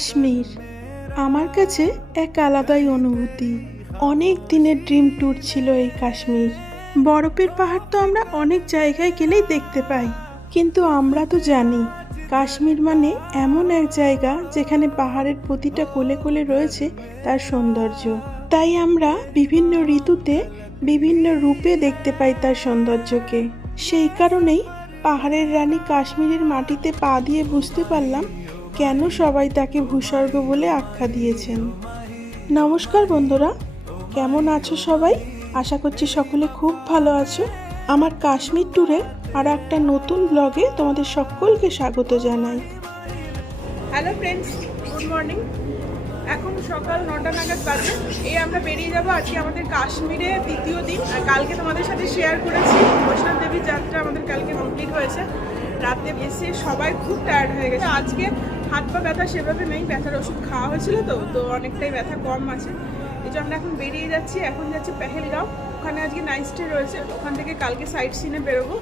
কাশ্মীর। আমার কাছে এক আলাদাই অনুভূতি। অনেক দিনের ড্রিম ট্যুর ছিল এই কাশ্মীর। বরফের পাহাড় তো আমরা অনেক জায়গায় গেলেই দেখতে পাই। কিন্তু আমরা তো জানি, কাশ্মীর মানে এমন এক জায়গা যেখানে পাহাড়ের প্রতিটা কোলে কোলে রয়েছে তার সৌন্দর্য। তাই আমরা বিভিন্ন ঋতুতে বিভিন্ন রূপে দেখতে পাই তার সৌন্দর্যকে। সেই কারণেই পাহাড়ের রানী কাশ্মীরের মাটিতে পা দিয়ে বুঝতে পারলাম কেন সবাই তাকে ভূস্বর্গ বলে আখ্যা দিয়েছেন? নমস্কার বন্ধুরা, কেমন আছো সবাই? আশা করছি সকলে খুব ভালো আছো। আমার কাশ্মীর ট্যুরে আর একটা নতুন ব্লগে তোমাদের সকলকে স্বাগত জানাই। হ্যালো ফ্রেন্ডস গুড মর্নিং এখন সকাল নটা নাগাদ বাজে। এই আমরা বেরিয়ে যাব আজকে আমাদের কাশ্মীরে দ্বিতীয় দিন। কালকে তোমাদের সাথে শেয়ার করেছি। বৈষ্ণব দেবীর যাত্রা আমাদের কালকে কমপ্লিট হয়েছে। রাতে এসে সবাই খুব টায়ার্ড হয়ে গেছে। আজকে হাত পা ব্যথা সেভাবে নেই, ব্যথার ওষুধ খাওয়া হয়েছিল তো তো অনেকটাই ব্যথা কম আছে। এই জন্য এখন বেরিয়ে যাচ্ছি, এখন যাচ্ছি পেহেলগাঁও। ওখানে আজকে নাইট স্টে রয়েছে, ওখান থেকে কালকে সাইট সিনে বেরোবো।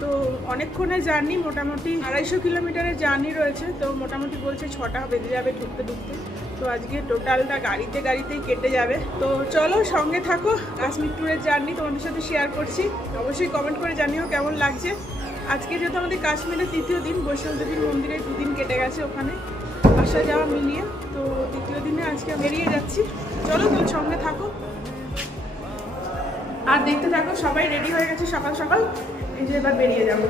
তো অনেকক্ষণের জার্নি মোটামুটি আড়াইশো কিলোমিটারের জার্নি রয়েছে, তো মোটামুটি বলছে ছটা বেজে যাবে ঢুকতে ঢুকতে। তো আজকে টোটালটা গাড়িতে গাড়িতেই কেটে যাবে। তো চলো সঙ্গে থাকো, কাশ্মীর ট্যুরের জার্নি তোমাদের সাথে শেয়ার করছি। অবশ্যই কমেন্ট করে জানিও কেমন লাগছে। আজকে যেহেতু আমাদের কাশ্মীরের তৃতীয় দিন বৈষ্ণব দেবীর মন্দিরে দুদিন কেটে গেছে ওখানে আসা যাওয়া মিলিয়ে। তো দ্বিতীয় দিনে আজকে বেরিয়ে যাচ্ছি। চলো তুমি সঙ্গে থাকো। আর দেখতে থাকো সবাই রেডি হয়ে গেছে সকাল সকাল। এই যে এবার বেরিয়ে যাব।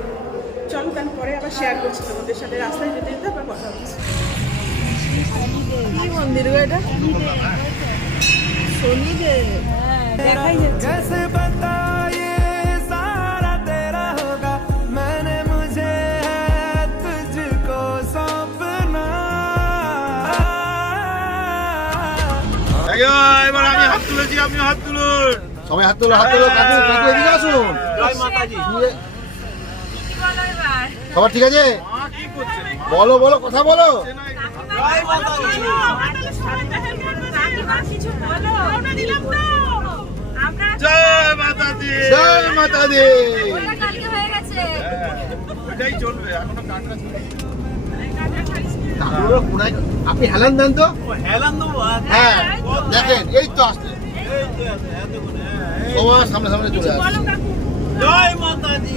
চলো তাহলে পরে আবার শেয়ার করছি তোমাদের সাথে। রাস্তায় যেতে যেতে আবার কথা হচ্ছে। কি মন্দির গো এটা? শনিদেব। দেখাই যাচ্ছে। আপনি হাত তুলুন। সবাই হাত তোলো হাত তোলো কাকু কাকু এদিকে আসুন। মাতাজি। দিয়ে- সবার ঠিক আছে? বলো বলো কথা বলো। জয় জয় মাতা দি আপনি হেলান দেন তো? হেলান দেবো হ্যাঁ দেখেন এই তো আসছে। সবার সামনে সামনে চলে আসছে। জয় মাতাজি।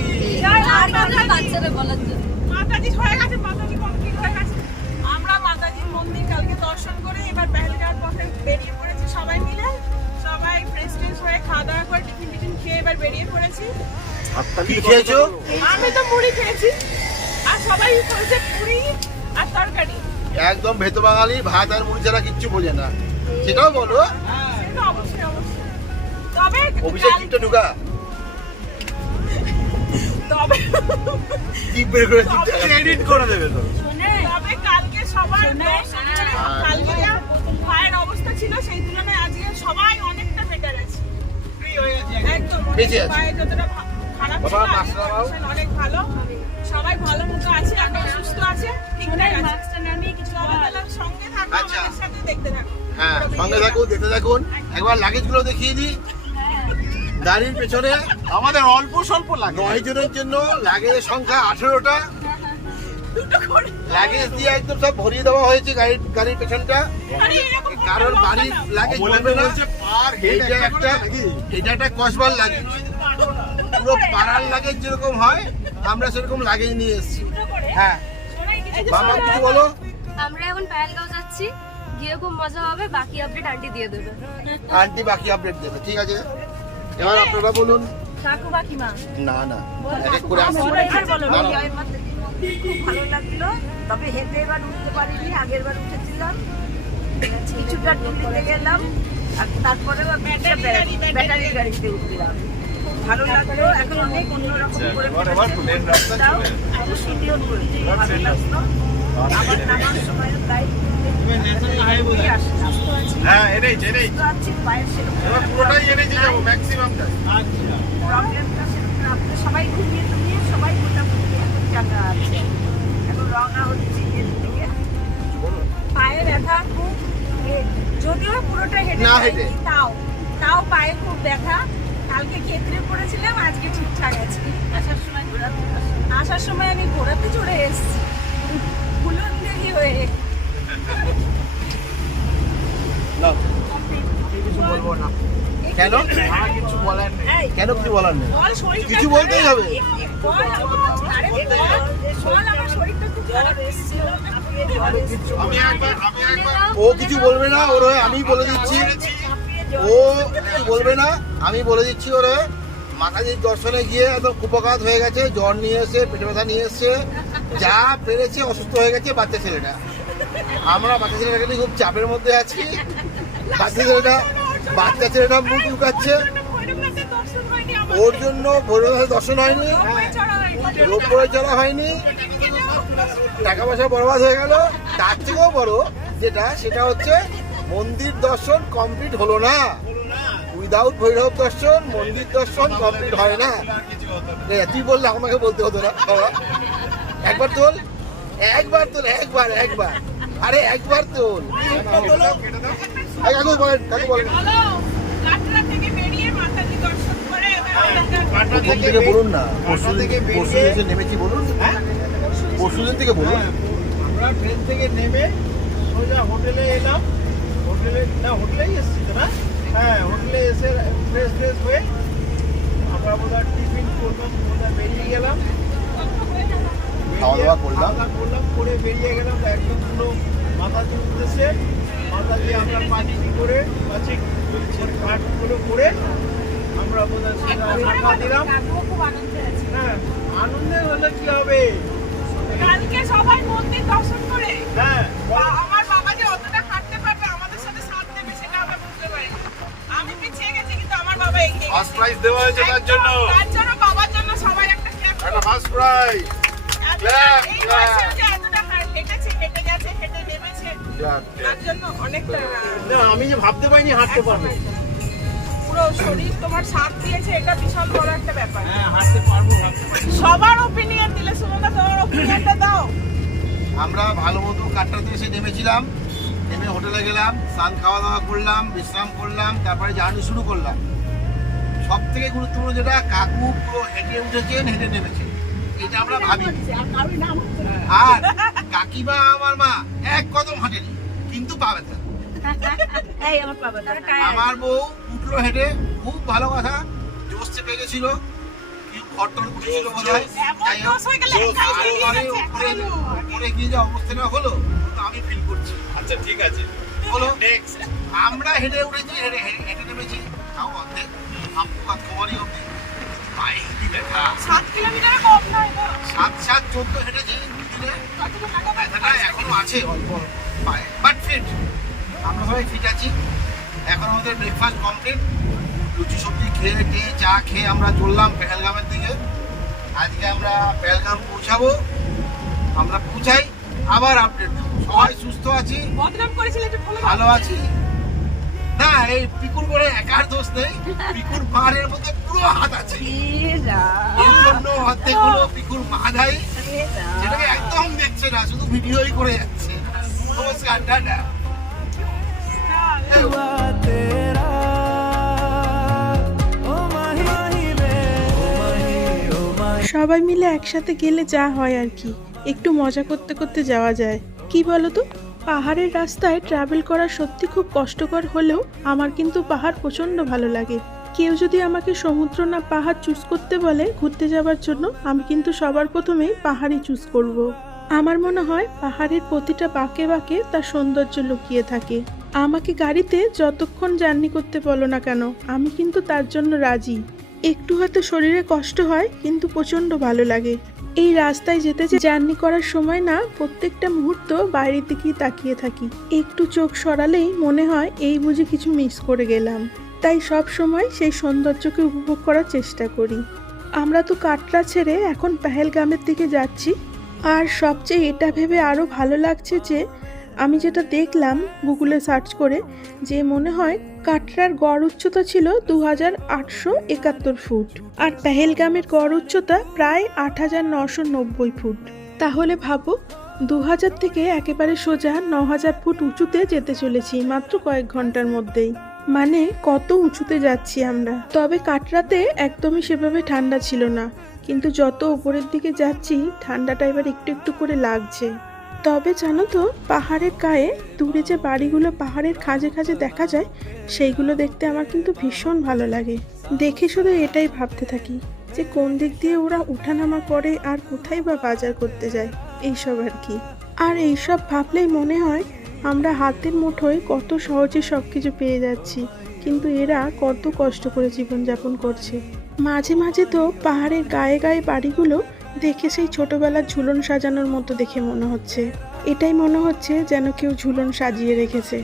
মাতাজি। হয়ে গেছে মাতাজি কমপ্লিট হয়ে গেছে। আমরা মাতাজির মন্দির কালকে দর্শন করে এবার পেহেলগাঁওর পথে বেরিয়ে পড়েছি সবাই মিলে। সবাই ফ্রেশ ট্রেশ হয়ে খাওয়া দাওয়া করে টিফিন টিফিন খেয়ে এবার বেরিয়ে পড়েছি। কি খেয়েছো? আমি তো মুড়ি খেয়েছি। আর সবাই খেয়েছে পুরি আর তরকারি। একদম ভেত বাঙালি ভাত আর মুড়ি ছাড়া কিচ্ছু বোঝে না। সেটাও বলো। সেটা অবশ্যই অবশ্যই। তবে অভিষেক কাল- ঢুকা। তবে টিপ বের করে টিপটা এডিট করে দেবে তো। তবে কালকে সবার কালকে পায়ের অবস্থা ছিল সেই তুলনায় আজকে সবাই অনেকটা বেটার আছে। একদম পায়ে যতটা খারাপ ছিল অনেক ভালো। সবাই ভালো মতো আছে এখন সুস্থ আছে ঠিকঠাক আছে। সঙ্গে থাকো আচ্ছা। আমাদের সাথে দেখতে থাকো। হ্যাঁ সঙ্গে থাকুন দেখতে থাকুন। একবার লাগেজগুলো দেখিয়ে দিই। গাড়ির পেছনে আমাদের অল্প স্বল্প লাগে নয় জনের জন্য লাগেজের সংখ্যা আঠেরোটা। লাগেজ দিয়ে একদম সব ভরিয়ে দেওয়া হয়েছে গাড়ির গাড়ির পেছনটা। বাড়ির লাগেজ বলবে না। এইটা একটা এটা একটা কসবার লাগেজ পুরো পাড়ার লাগেজ যেরকম হয় আমরা সেরকম লাগেজ নিয়ে এসেছি। হ্যাঁ। কিছু বলো? আমরা এখন পায়েলগাঁও যাচ্ছি। গিয়ে খুব মজা হবে বাকি আপডেট আন্টি দিয়ে দেবে। আন্টি বাকি আপডেট দেবে ঠিক আছে? এবার আপনারা বলুন। কাকু বাকিমা না না। এক এক করে আসছি। খুব ভালো লাগল তবে হেঁটে এবার উঠতে পারিনি আগের বার উঠেছিলাম। কিছুটা দিল্লিতে গেলাম আর তারপরে ব্যাটারি গাড়ি, ব্যাটারি ব্যাটারি গাড়িতে উঠলাম। খুব ভালো লাগল এখন অনেক অন্যরকম করে চলে আরও ভিডিও করেছি ভালো লাগল। আবার নানান সময় গাইড আসলাম পুরোটাই যাব ম্যাক্সিমামটা প্রবলেমটা সেরকম আপনি সবাই ঘুমিয়ে টুমিয়ে সবাই মোটামুটি এখন আছে। এখন রওনা হচ্ছে এর দিকে পায়ে ব্যথা খুব যদিও পুরোটা হেঁটে না হেঁটে। তাও। তাও পায়ে খুব ব্যথা। কালকে ক্ষেত্রে পড়েছিলাম আজকে ঠিকঠাক আছে। আসার সময় ঘোরাতে আসার সময় আমি ঘোড়াতে চড়ে এসেছি। বুলন দেরি হয়ে। নাও। কিছু বলব না। কেন? কিছু বলার নেই? কেন কিছু বলার নেই কিছু বলতেই হবে ও কিছু বলবে না ওর আমি বলে দিচ্ছি। ও কিছু বলবে না আমি বলে দিচ্ছি ওর মাতাজির দর্শনে গিয়ে একদম কুপকাত হয়ে গেছে জ্বর নিয়ে এসে পেটে ব্যথা নিয়ে এসছে যা পেরেছে অসুস্থ হয়ে গেছে বাচ্চা ছেলেটা। আমরা বাচ্চা ছেলেটাকে নিয়ে খুব চাপের মধ্যে আছি। বাচ্চা ছেলেটা বাচ্চা ছেলেটা মুখ লুকাচ্ছে। ভৈরবনাথের ওর জন্য ভৈরবের দর্শন হয়নি হয়নি রোপরে চলা হয়নি। টাকা পয়সা বরবাদ হয়ে গেল। তার থেকেও বড় যেটা, সেটা হচ্ছে মন্দির দর্শন কমপ্লিট হলো না। উইদাউট ভৈরব দর্শন, মন্দির দর্শন কমপ্লিট হয় না। তুই বললে আমাকে বলতে হতো না একবার তোল একবার তোল, একবার একবার। আরে, একবার তোল। কাকু বলেন কাকু বলেন। থেকে বেরিয়ে মাতাজি দর্শন করে এবার আমরা প্রথম থেকে বলুন না পরশু পরশু এসে নেমেছি বলুন। পরশু দিন থেকে বলুন। আমরা ট্রেন থেকে নেমে সোজা হোটেলে এলাম। হোটেলে না হোটেলেই এসেছি তো না? হ্যাঁ হোটেলে এসে ফ্রেশ ফ্রেশ হয়ে আমরা বোধহয় টিফিন করলাম বোধহয় বেরিয়ে গেলাম। খাওয়া দাওয়া করলাম। করলাম করে বেরিয়ে গেলাম একদম পুরো মাতাজির উদ্দেশ্যে। মাতাজি আমরা পাঁচটি করে পাঁচি কাঠগুলো করে আমরা বোধহয় সোজা দিলাম আনন্দে হ্যাঁ আনন্দের হলে কি হবে? কালকে সবাই মন্দির দর্শন করে। হ্যাঁ আমার বাবা যে অতটা হাঁটতে পারবে আমাদের সাথে সাথ দেবে সেটা আমরা বুঝতে পারি আমি পিছিয়ে গেছি কিন্তু আমার বাবা এগিয়ে ফার্স্ট প্রাইজ দেওয়া হয়েছে তার জন্য। তার জন্য বাবার জন্য সবাই একটা ফার্স্ট প্রাইজ না আমি যে ভাবতে পারিনি হাঁটতে পারব। পুরো শরীর তোমার সাথ দিয়েছে এটা বিশাল বড় একটা ব্যাপার। হ্যাঁ হাঁটতে পারব ভাবতে পারি সবার ওপিনিয়ন দিলে সুমনা তোমার ওপিনিয়নটা দাও। আমরা ভালো মতো কাটটাতে এসে নেমেছিলাম নেমে হোটেলে গেলাম স্নান খাওয়া দাওয়া করলাম বিশ্রাম করলাম তারপরে জার্নি শুরু করলাম। সব থেকে গুরুত্বপূর্ণ যেটা কাকু পুরো হেঁটে উঠেছেন হেঁটে নেমেছেন। এটা আমরা ভাবি আর কাকিমা আমার মা এক কদম হাঁটেনি কিন্তু পা ব্যথা আমার বউ উঠল হেঁটে খুব ভালো কথা জোশ চেপে গেছিল হয় হয়ে আচ্ছা আমরা হেঁটে উঠেছি হেঁটে হেঁটে- হেঁটে নেমেছি তাও অর্ধেক হাম্পুকাত খবরই অব্দি সাত কিলোমিটার কম নয় সাত সাত চোদ্দ হেঁটেছি ব্যথাটা এখনও আছে অল্প পায়ে বাট ফিট আমরা সবাই ফিট আছি এখন আমাদের ব্রেকফাস্ট কমপ্লিট লুচি সবজি খেয়ে টেয়ে চা খেয়ে আমরা চললাম পেহেলগামের দিকে আজকে আমরা পেহেলগাম পৌঁছাবো আমরা পৌঁছাই আবার আপডেট সবাই সুস্থ আছি ভালো আছি। না এই পিকুর করে একার দোষ নেই। পিকুর পাহাড়ের মধ্যে পুরো হাত আছে। পিকুর মাধাই একদম দেখছে না, শুধু ভিডিওই করে যাচ্ছে। নমস্কার, টাটা। সবাই মিলে একসাথে গেলে যা হয় আর কি। একটু মজা করতে করতে যাওয়া যায়। কি বলো তো পাহাড়ের রাস্তায় ট্রাভেল করা সত্যি খুব কষ্টকর হলেও আমার কিন্তু পাহাড় প্রচণ্ড ভালো লাগে। কেউ যদি আমাকে সমুদ্র না পাহাড় চুজ করতে বলে ঘুরতে যাওয়ার জন্য, আমি কিন্তু সবার প্রথমেই পাহাড়ই চুজ করব। আমার মনে হয় পাহাড়ের প্রতিটা বাঁকে বাঁকে তার সৌন্দর্য লুকিয়ে থাকে। আমাকে গাড়িতে যতক্ষণ জার্নি করতে বলো না কেন, আমি কিন্তু তার জন্য রাজি। একটু হয়তো শরীরে কষ্ট হয়, কিন্তু প্রচণ্ড ভালো লাগে। এই রাস্তায় যেতে যে জার্নি করার সময় না, প্রত্যেকটা মুহূর্ত বাইরের দিকেই তাকিয়ে থাকি। একটু চোখ সরালেই মনে হয় এই বুঝে কিছু মিস করে গেলাম। তাই সব সময় সেই সৌন্দর্যকে উপভোগ করার চেষ্টা করি। আমরা তো কাটরা ছেড়ে এখন পেহেলগামের দিকে যাচ্ছি। আর সবচেয়ে এটা ভেবে আরও ভালো লাগছে যে, আমি যেটা দেখলাম গুগলে সার্চ করে, যে মনে হয় কাটরার গড় উচ্চতা ছিল দু হাজার আটশো একাত্তর ফুট আর পেহেলগামের গড় উচ্চতা প্রায় আট হাজার নশো নব্বই ফুট। তাহলে ভাবো দু হাজার থেকে একেবারে সোজা ন হাজার ফুট উঁচুতে যেতে চলেছি মাত্র কয়েক ঘণ্টার মধ্যেই। মানে কত উঁচুতে যাচ্ছি আমরা। তবে কাটরাতে একদমই সেভাবে ঠান্ডা ছিল না, কিন্তু যত উপরের দিকে যাচ্ছি, ঠান্ডাটা এবার একটু একটু করে লাগছে। তবে জানো তো, পাহাড়ের গায়ে দূরে যে বাড়িগুলো পাহাড়ের খাজে খাজে দেখা যায়, সেইগুলো দেখতে আমার কিন্তু ভীষণ ভালো লাগে। দেখে শুধু এটাই ভাবতে থাকি যে কোন দিক দিয়ে ওরা উঠানামা করে আর কোথায় বা বাজার করতে যায়, এইসব আর কি। আর এইসব ভাবলেই মনে হয় আমরা হাতের মুঠোয় কত সহজে সব কিছু পেয়ে যাচ্ছি, কিন্তু এরা কত কষ্ট করে জীবনযাপন করছে। মাঝে মাঝে তো পাহাড়ের গায়ে গায়ে বাড়িগুলো দেখে সেই ছোটবেলার ঝুলন সাজানোর মতো দেখে মনে হচ্ছে। এটাই মনে হচ্ছে যেন কেউ ঝুলন সাজিয়ে রেখেছে।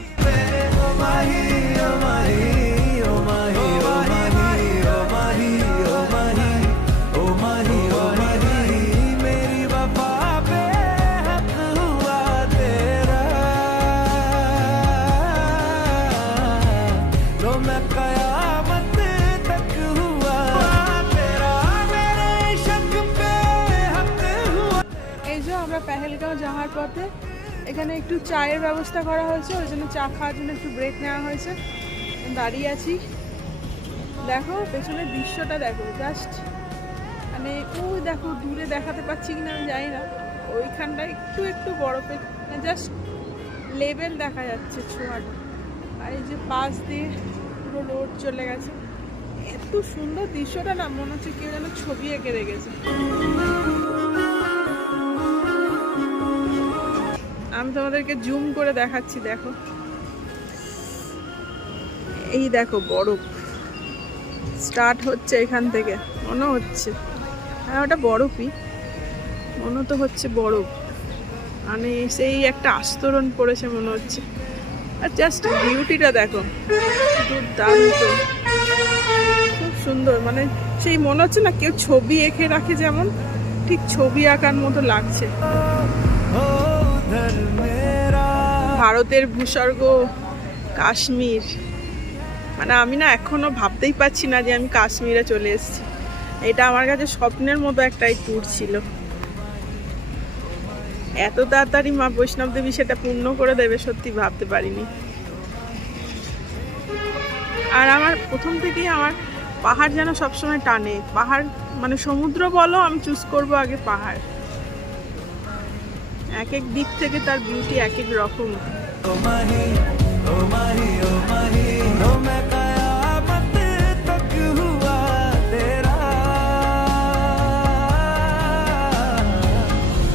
আমরা যাওয়ার পথে। এখানে একটু চায়ের ব্যবস্থা করা হয়েছে, ওই জন্য চা খাওয়ার জন্য একটু ব্রেক নেওয়া হয়েছে। দাঁড়িয়ে আছি। দেখো পেছনের দৃশ্যটা দেখো জাস্ট মানে ওই দেখো, দূরে দেখাতে পাচ্ছি কিনা আমি জানি না। ওইখানটা একটু একটু বরফের জাস্ট লেভেল দেখা যাচ্ছে ছোঁয়াটা আর এই যে পাশ দিয়ে পুরো রোড চলে গেছে। এত সুন্দর দৃশ্যটা না, মনে হচ্ছে কেউ যেন ছবি এঁকে রেখেছে। আমি তোমাদেরকে জুম করে দেখাচ্ছি, দেখো। এই দেখো, বরফ। স্টার্ট হচ্ছে এখান থেকে, মনে হচ্ছে। হ্যাঁ ওটা বরফই। মনে তো হচ্ছে বরফ। মানে সেই একটা আস্তরণ পড়েছে, মনে হচ্ছে। আর জাস্ট বিউটিটা দেখো। দুর্দান্ত। খুব সুন্দর। মানে সেই মনে হচ্ছে না, কেউ ছবি এঁকে রাখে যেমন, ঠিক ছবি আঁকার মতো লাগছে। ভারতের ভূস্বর্গ কাশ্মীর। মানে আমি না এখনও ভাবতেই পারছি না যে আমি কাশ্মীরে চলে এসেছি। এটা আমার কাছে স্বপ্নের মতো একটাই ট্যুর ছিল। এত তাড়াতাড়ি মা বৈষ্ণব দেবী সেটা পূর্ণ করে দেবে, সত্যি ভাবতে পারিনি। আর আমার প্রথম থেকেই আমার পাহাড় যেন সবসময় টানে। পাহাড় মানে সমুদ্র বলো, আমি চুজ করব আগে পাহাড়। এক এক দিক থেকে তার বিউটি এক এক রকম।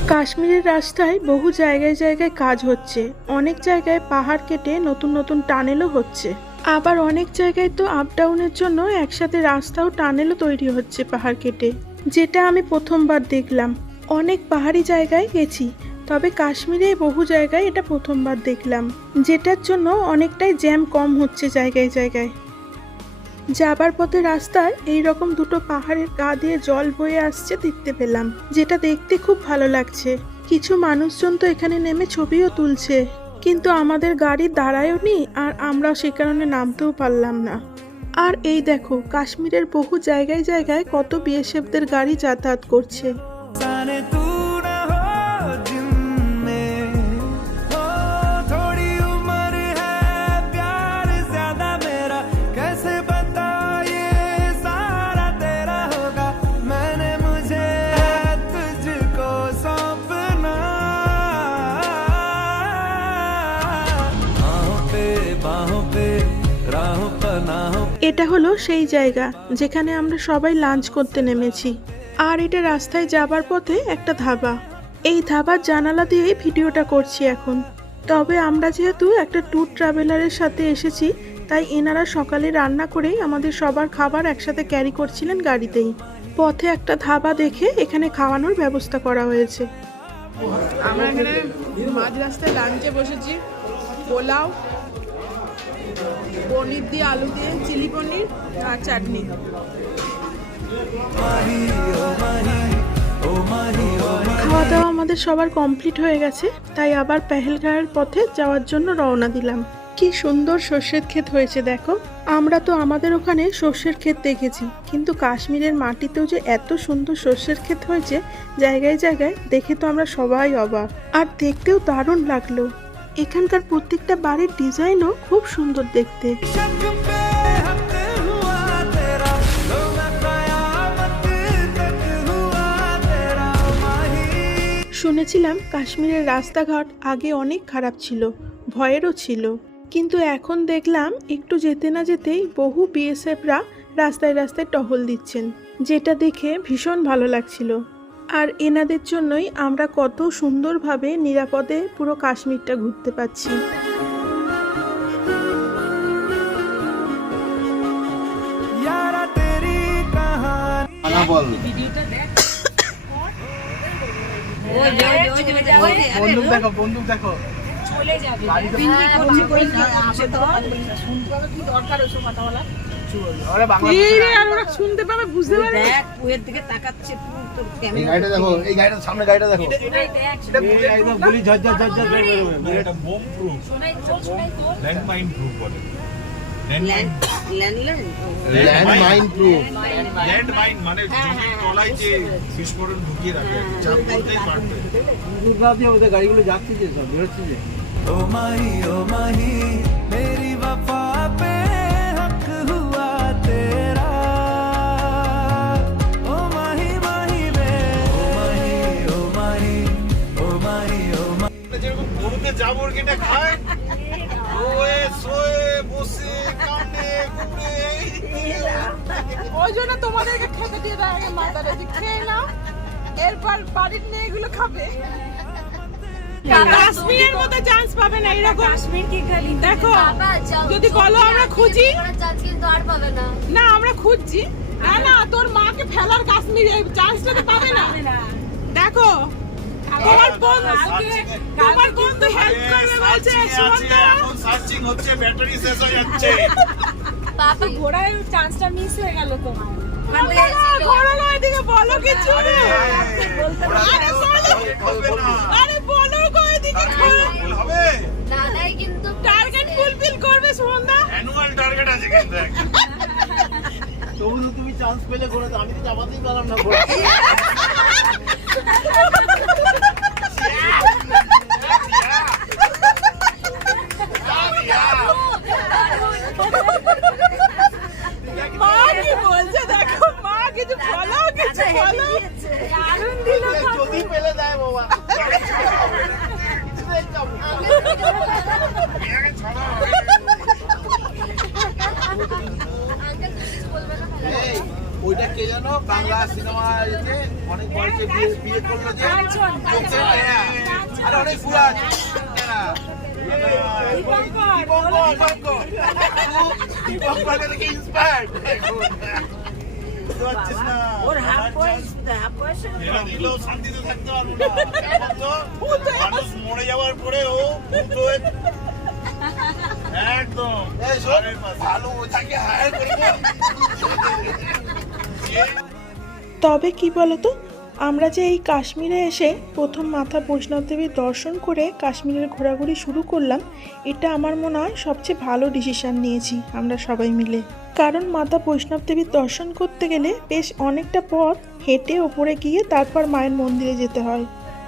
কাশ্মীরের রাস্তায় বহু জায়গায় জায়গায় কাজ হচ্ছে। অনেক জায়গায় পাহাড় কেটে নতুন নতুন টানেলও হচ্ছে। আবার অনেক জায়গায় তো আপ ডাউনের জন্য একসাথে রাস্তাও টানেলও তৈরি হচ্ছে পাহাড় কেটে। যেটা আমি প্রথমবার দেখলাম। অনেক পাহাড়ি জায়গায় গেছি। তবে কাশ্মীরে বহু জায়গায় এটা প্রথমবার দেখলাম, যেটার জন্য অনেকটাই জ্যাম কম হচ্ছে জায়গায় জায়গায়। যাবার পথে রাস্তায় এই রকম দুটো পাহাড়ের গা দিয়ে জল বয়ে আসছে দেখতে পেলাম, যেটা দেখতে খুব ভালো লাগছে। কিছু মানুষজন তো এখানে নেমে ছবিও তুলছে, কিন্তু আমাদের গাড়ি দাঁড়ায়ও নি আর আমরা সে কারণে নামতেও পারলাম না। আর এই দেখো, কাশ্মীরের বহু জায়গায় জায়গায় কত বিএসএফদের গাড়ি যাতায়াত করছে। এটা হলো সেই জায়গা যেখানে আমরা সবাই লাঞ্চ করতে নেমেছি। আর এটা রাস্তায় যাবার পথে একটা ধাবা। এই ধাবার জানালা দিয়েই ভিডিওটা করছি এখন। তবে আমরা যেহেতু একটা ট্যুর ট্রাভেলারের সাথে এসেছি, তাই এনারা সকালে রান্না করেই আমাদের সবার খাবার একসাথে ক্যারি করছিলেন গাড়িতেই। পথে একটা ধাবা দেখে এখানে খাওয়ানোর ব্যবস্থা করা হয়েছে। আমরা এখানে মাঝ রাস্তায় লাঞ্চে বসেছি, পোলাও পনির দিয়ে আলু দিয়ে, চিলি পনির আর চাটনি। খাওয়া দাওয়া আমাদের সবার কমপ্লিট হয়ে গেছে, তাই আবার পেহেলগাঁয়ের পথে যাওয়ার জন্য রওনা দিলাম। কি সুন্দর সর্ষের ক্ষেত হয়েছে, দেখো। আমরা তো আমাদের ওখানে সর্ষের ক্ষেত দেখেছি, কিন্তু কাশ্মীরের মাটিতেও যে এত সুন্দর সর্ষের ক্ষেত হয়েছে, জায়গায় জায়গায় দেখে তো আমরা সবাই অবাক। আর দেখতেও দারুণ লাগল। এখানকার প্রত্যেকটা বাড়ির ডিজাইনও খুব সুন্দর দেখতে। শুনেছিলাম কাশ্মীরের রাস্তাঘাট আগে অনেক খারাপ ছিল, ভয়েরও ছিল। কিন্তু এখন দেখলাম একটু যেতে না যেতেই বহু বিএসএফরা রাস্তায় রাস্তায় টহল দিচ্ছেন, যেটা দেখে ভীষণ ভালো লাগছিল। আর এনাদের জন্যই আমরা কত সুন্দরভাবে নিরাপদে পুরো কাশ্মীরটা ঘুরতে পাচ্ছি সামনে গাড়িটা দেখো। ঝরঝর গাড়িগুলো যাচ্ছে যে সব বেরোচ্ছে যে। ও মাই ও মাহি কেটে খায়? ওয়ে সোয়ে বসে কামড়ে কুটে ওই জন্য তোমাদেরকে খেতে দিয়ে দেয় আগে মাদারে যে খেয়ে নাও এরপর বাড়ির মেয়েগুলো খাবে। কাশ্মীরের মতো চান্স পাবে না এরকম। কাশ্মীর কি খালি? দেখো, যদি বলো আমরা খুঁজি। করার কিন্তু আর পাবে না। না আমরা খুঁজছি। না না তোর মাকে ফেলার কাশ্মীর চান্সটা তো পাবে না। দেখো তোমার বোন তোমার বোন তো হেল্প করবে বলছে সুমন্ত এখন সার্চিং হচ্ছে ব্যাটারি শেষ হয়ে যাচ্ছে। বাবা ঘোড়ার চান্সটা মিস হয়ে গেল তোমার। বলো কিছু। আরে, বলো হবে দাদাই কিন্তু টার্গেট ফুলফিল করবে সুমন্দা। অ্যানুয়াল টার্গেট আছে কিন্তু তবু তো তুমি চান্স পেলে ঘোরাতে আমি তো চাপাতেই পারলাম না ঘোরা দারুণ দিল যদি ফেলে দেয় বাবা ওইটা কে জানো বাংলা সিনেমা এতে অনেক বয়সে বিয়ে বিয়ে করল যে আর অনেক পুরা দীপঙ্কর দীপঙ্কর দীপঙ্কর থেকে ইন্সপায়ার্ড বুঝতে না। ওর হাফ বয়স হাফ বয়সে এরা দিলেও শান্তিতে থাকতে পারব না। মানুষ মরে যাওয়ার পরে ও একদম। এই শোন, ঘরের পাশে। ভালো ওটাকে হায়ার করব। তবে কি বলতো আমরা যে এই কাশ্মীরে এসে প্রথম মাথা বৈষ্ণব দেবীর দর্শন করে কাশ্মীরের ঘোরাঘুরি শুরু করলাম এটা আমার মনে হয় সবচেয়ে ভালো ডিসিশান নিয়েছি আমরা সবাই মিলে। কারণ মাতা বৈষ্ণব দেবীর দর্শন করতে গেলে বেশ অনেকটা পথ হেঁটে ওপরে গিয়ে তারপর মায়ের মন্দিরে যেতে হয়।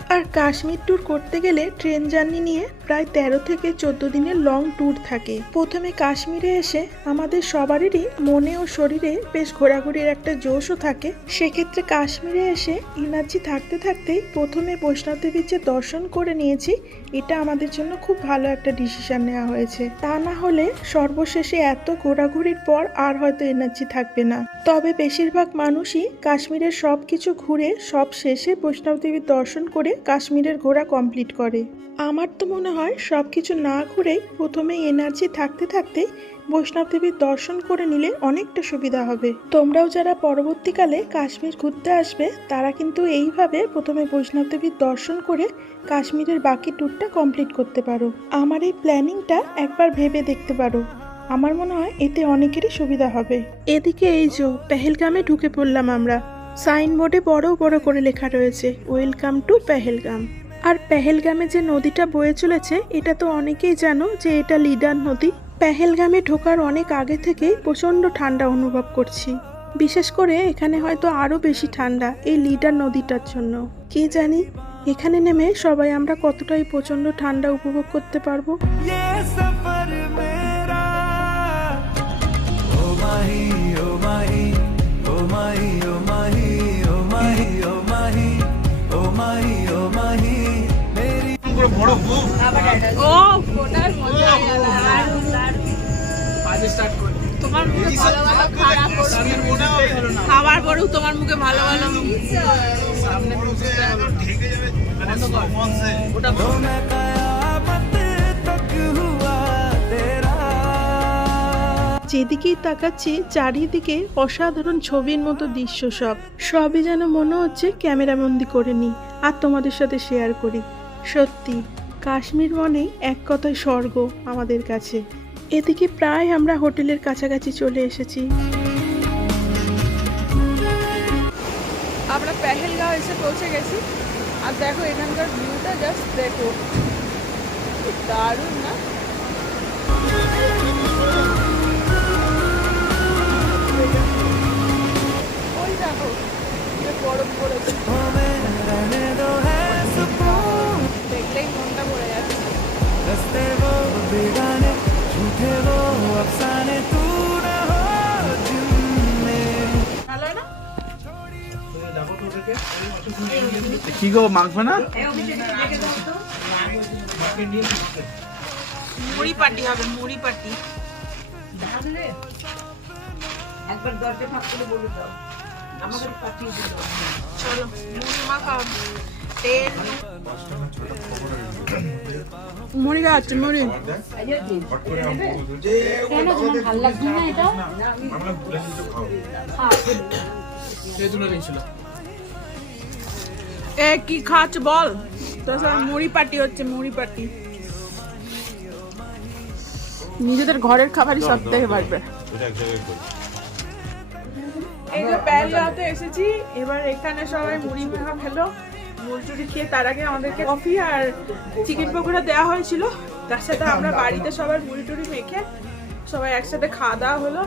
আর কাশ্মীর ট্যুর করতে গেলে ট্রেন জার্নি নিয়ে প্রায় তেরো থেকে চোদ্দ দিনের লং ট্যুর থাকে। প্রথমে কাশ্মীরে এসে আমাদের সবারই মনে ও শরীরে বেশ ঘোরাঘুরির একটা জোশও থাকে। সেক্ষেত্রে কাশ্মীরে এসে এনার্জি থাকতে থাকতেই প্রথমে বৈষ্ণব দেবীর যে দর্শন করে নিয়েছি, এটা আমাদের জন্য খুব ভালো একটা ডিসিশন নেওয়া হয়েছে। তা না হলে সর্বশেষে এত ঘোরাঘুরির পর আর হয়তো এনার্জি থাকবে না। তবে বেশিরভাগ মানুষই কাশ্মীরের সব কিছু ঘুরে সব শেষে বৈষ্ণব দেবীর দর্শন করে কাশ্মীরের ঘোরা কমপ্লিট করে। আমার তো মনে হয় সব কিছু না ঘুরেই প্রথমে এনার্জি থাকতে থাকতে বৈষ্ণব দেবীর দর্শন করে নিলে অনেকটা সুবিধা হবে। তোমরাও যারা পরবর্তীকালে কাশ্মীর ঘুরতে আসবে, তারা কিন্তু এইভাবে প্রথমে বৈষ্ণব দেবীর দর্শন করে কাশ্মীরের বাকি ট্যুরটা কমপ্লিট করতে পারো। আমার এই প্ল্যানিংটা একবার ভেবে দেখতে পারো। আমার মনে হয় এতে অনেকেরই সুবিধা হবে। এদিকে এই যে, পেহেলগামে ঢুকে পড়লাম আমরা। সাইনবোর্ডে বড় বড় করে লেখা রয়েছে, ওয়েলকাম টু পেহেলগাম। আর পেহেলগামে যে নদীটা বয়ে চলেছে, এটা তো অনেকেই জানো যে এটা লিডার নদী। পেহেলগামে ঢোকার অনেক আগে থেকেই প্রচণ্ড ঠান্ডা অনুভব করছি। বিশেষ করে এখানে হয়তো আরও বেশি ঠান্ডা এই লিডার নদীটার জন্য। কে জানি, এখানে নেমে সবাই আমরা কতটাই প্রচণ্ড ঠান্ডা উপভোগ করতে পারব? ও ও ও পুরো বড় ফুফ ও ফোটার মজা খাবার পরেও তোমার মুখে ভালো ভালো যেদিকেই তাকাচ্ছি চারিদিকে অসাধারণ ছবির মতো দৃশ্য সব। সবই যেন মনে হচ্ছে ক্যামেরাবন্দি করে নিই আর তোমাদের সাথে শেয়ার করি। সত্যি, কাশ্মীর মনেই এক কথায় স্বর্গ আমাদের কাছে। এদিকে প্রায় আমরা হোটেলের কাছাকাছি চলে এসেছি। আমরা পেহেলগাঁও এসে পৌঁছে গেছি। আর দেখো এখানকার ভিউটা জাস্ট দেখো। দারুণ না? ওই দেখো বরফ পড়েছে। দেখলেই মনটা পড়ে যাচ্ছে रस्ते वो बेगाने झूठे वो अफसाने तू न हो दिल में ভালো না কি গো মাখবে না মুড়ি পাটি হবে মুড়ি পাটি একবার দরজা ফাঁক করে বলে দাও আমাকে পাঠিয়ে দিও চলো মুড়ি মাখা তেল। মুড়ি খাচ্ছে মুড়ি। এ কি খাচ্ছ বল? তোর সব মুড়ি পাটি হচ্ছে মুড়ি পাটি নিজেদের ঘরের খাবারই সব থেকে বাড়বে। এই যে প্যালগাঁওতে এসেছি এবার এখানে সবাই মুড়ি মাখা খেলো। মুড়চুরি খেয়ে তার আগে আমাদেরকে কফি আর চিকেন পকোড়া দেওয়া হয়েছিল। তার সাথে আমরা বাড়িতে সবাই মুড়ি মেখে সবাই একসাথে খাওয়া দাওয়া হলো।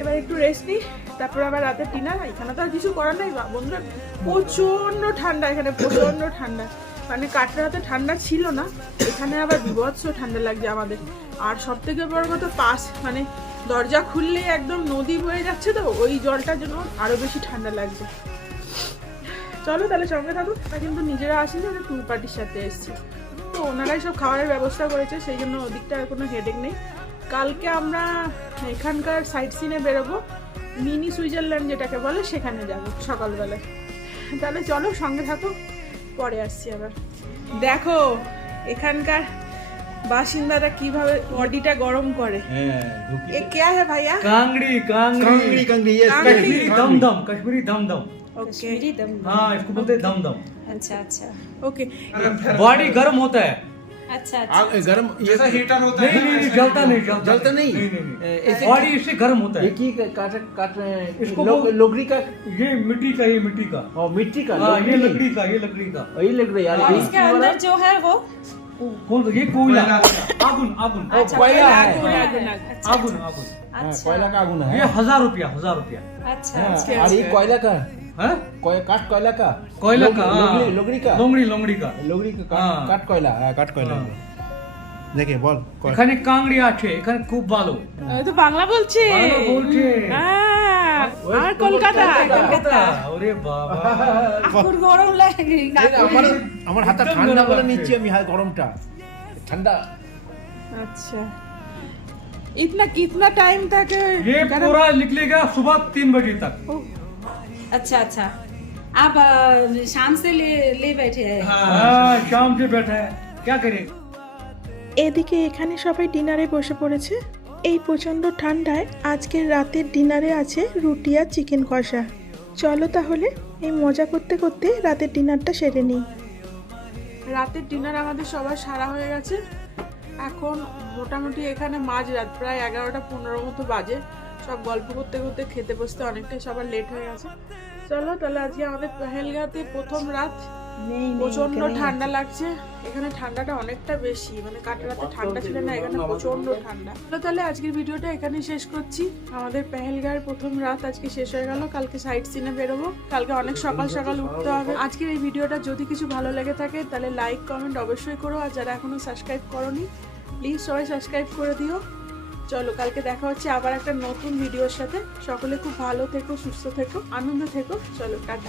এবার একটু রেস্ট নিই, তারপর আবার রাতে ডিনার এখানে তো আর কিছু করার নাই বন্ধুরা প্রচণ্ড ঠান্ডা এখানে প্রচণ্ড ঠান্ডা। মানে কাটরাতে ঠান্ডা ছিল না, এখানে আবার বিভৎস ঠান্ডা লাগছে আমাদের। আর সব থেকে বড় কথা পাস মানে দরজা খুললে একদম নদী বয়ে যাচ্ছে তো, ওই জলটার জন্য আরও বেশি ঠান্ডা লাগছে। চলো তাহলে সঙ্গে থাকো। আমরা কিন্তু নিজেরা আসিনি আমরা ট্যুর পার্টির সাথে এসেছি। তো ওনারাই সব খাওয়ারের ব্যবস্থা করেছে সেই জন্য ওদিকটা আর কোনো হেডেক নেই। কালকে আমরা এখানকার সাইট সিনে বেরোবো মিনি সুইজারল্যান্ড যেটাকে বলে সেখানে যাব সকালবেলায় তাহলে চলো সঙ্গে থাকো পরে আসছি আবার। দেখো এখানকার বাসিন্দারা কীভাবে বডিটা গরম করে। হ্যাঁ, এ কে হ্যাঁ ভাইয়া? কাংড়ি কাংড়ি। কাংড়ি কাংড়ি দমদম কাশ্মীরি দমদম। कश्मीरी दम। हाँ इसको बोलते हैं दम दम अच्छा अच्छा। ओके। बॉडी गर्म होता है। अच्छा अच्छा। गर्म जैसा हीटर होता है नहीं नहीं जलता नहीं जलता नहीं। बॉडी इससे गर्म होता है। एक ही काट काट रहे हैं इसको लोगड़ी का ये मिट्टी का ये मिट्टी का। और मिट्टी का हाँ, ये लकड़ी का ये लकड़ी का। ये लकड़ी यार और इसके अंदर जो है वो कौन सा? ये कोयला। आगुन आगुन। अच्छा, अच्छा, कोयला है। आगुन अच्छा, आगुन। हाँ, कोयला का आगुन है। ये हज़ार रुपया हज़ार रुपया। अच्छा। और ये कोयला का है। कोय- काट कोयला का कोयला लोग- का हाँ। लोगड़ी लोगड़ी का लोंगड़ी लोंगड़ी का লোকড়ি का हाँ। কাট- কাট কয়লা হ্যাঁ কাট কয়লা हाँ। দেখে বল কয়- এখানে কাংড়ি আছে এখানে খুব ভালো আমি তো বাংলা বলছি ভালো বলছে হ্যাঁ, আর কলকাতা কলকাতা ওরে বাবা এখন গরম লাগে না আমার আমার হাতটা একদম ঠান্ডা গরম বলে লাগছে। নিচ্ছি আমি হাত গরমটা ঠান্ডা अच्छा इतना कितना टाइम तक ये गरम- पूरा निकलेगा सुबह तीन बजे तक अच्छा अच्छा आप अ, शाम से ले ले बैठे हैं हाँ शाम से बैठा है क्या करें এদিকে এখানে সবাই ডিনারে বসে পড়েছে এই প্রচণ্ড ঠান্ডায় আজকের রাতের ডিনারে আছে রুটি আর চিকেন কষা চলো তাহলে এই মজা করতে করতে রাতের ডিনারটা সেরে নিই রাতের ডিনার আমাদের সবার সারা হয়ে গেছে এখন মোটামুটি এখানে মাঝ রাত প্রায় এগারোটা পনেরো মতো বাজে সব গল্প করতে করতে খেতে বসতে অনেকটাই সবার লেট হয়ে গেছে। চলো তাহলে আজকে আমাদের পেহেলগাতে প্রথম রাত। প্রচণ্ড ঠান্ডা লাগছে। এখানে ঠান্ডাটা অনেকটা বেশি মানে কাটারাতে ঠান্ডা ছিল না এখানে প্রচণ্ড ঠান্ডা। তো তাহলে আজকের ভিডিওটা এখানেই শেষ করছি। আমাদের পেহেলগাঁর প্রথম রাত আজকে শেষ হয়ে গেল। কালকে সাইড সিনে বেরোবো। কালকে অনেক সকাল সকাল উঠতে হবে। আজকের এই ভিডিওটা যদি কিছু ভালো লেগে থাকে তাহলে লাইক কমেন্ট অবশ্যই করো। আর যারা এখনও সাবস্ক্রাইব করোনি প্লিজ সবাই সাবস্ক্রাইব করে দিও। চলো, কালকে দেখা হচ্ছে আবার একটা নতুন ভিডিওর সাথে। সকলে খুব ভালো থেকো, সুস্থ থেকো, আনন্দ থেকো। চলো, টাটা।